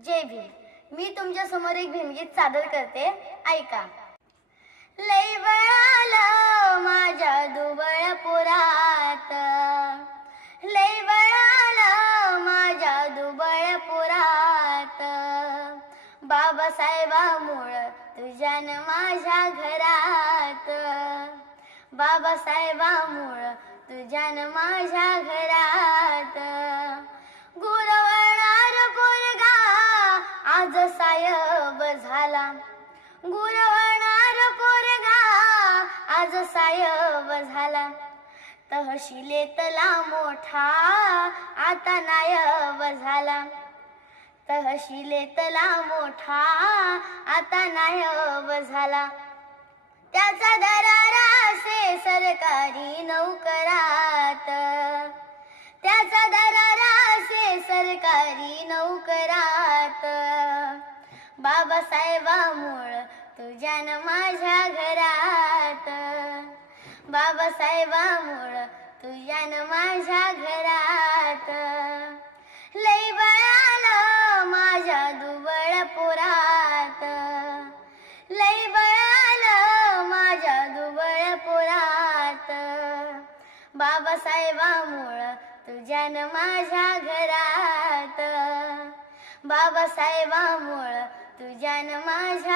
जय भीम. मी तुमच्या समोर एक भीमगीत सादर करते, ऐका. लई बळालं माझ्या दुबळ पुरात, लई बळालं माझ्या दुबळ पुरात, बाबासाहेबामुळं तुझ्यान माझ्या घरात, बाबासाहेबामुळं तुझ्यान माझ्या घरात. गुरवणार पोरगा आज साहेब झाला, गुरवणार पोरगा आज साहेब झाला. तहसीलेतला मोठा आता नायब झाला, तहसीलेतला मोठा आता नायब झाला. त्याचा दरारा से सरकारी नोकरात, त्याचा दरारा से सरकारी नोकरात, बाबासाहेबामुळं तुझ्यान माझ्या घरात, बाबासाहेबामुळं तुझ्यान माझ्या घरात. लई बळालं माझ्या दुबळ पुरात, लई बळालं माझ्या दुबळ पुरात, बाबासाहेबामुळं तुझ्यान माझ्या घरात, बाबासाहेबामुळं तुझ्यान माझ्या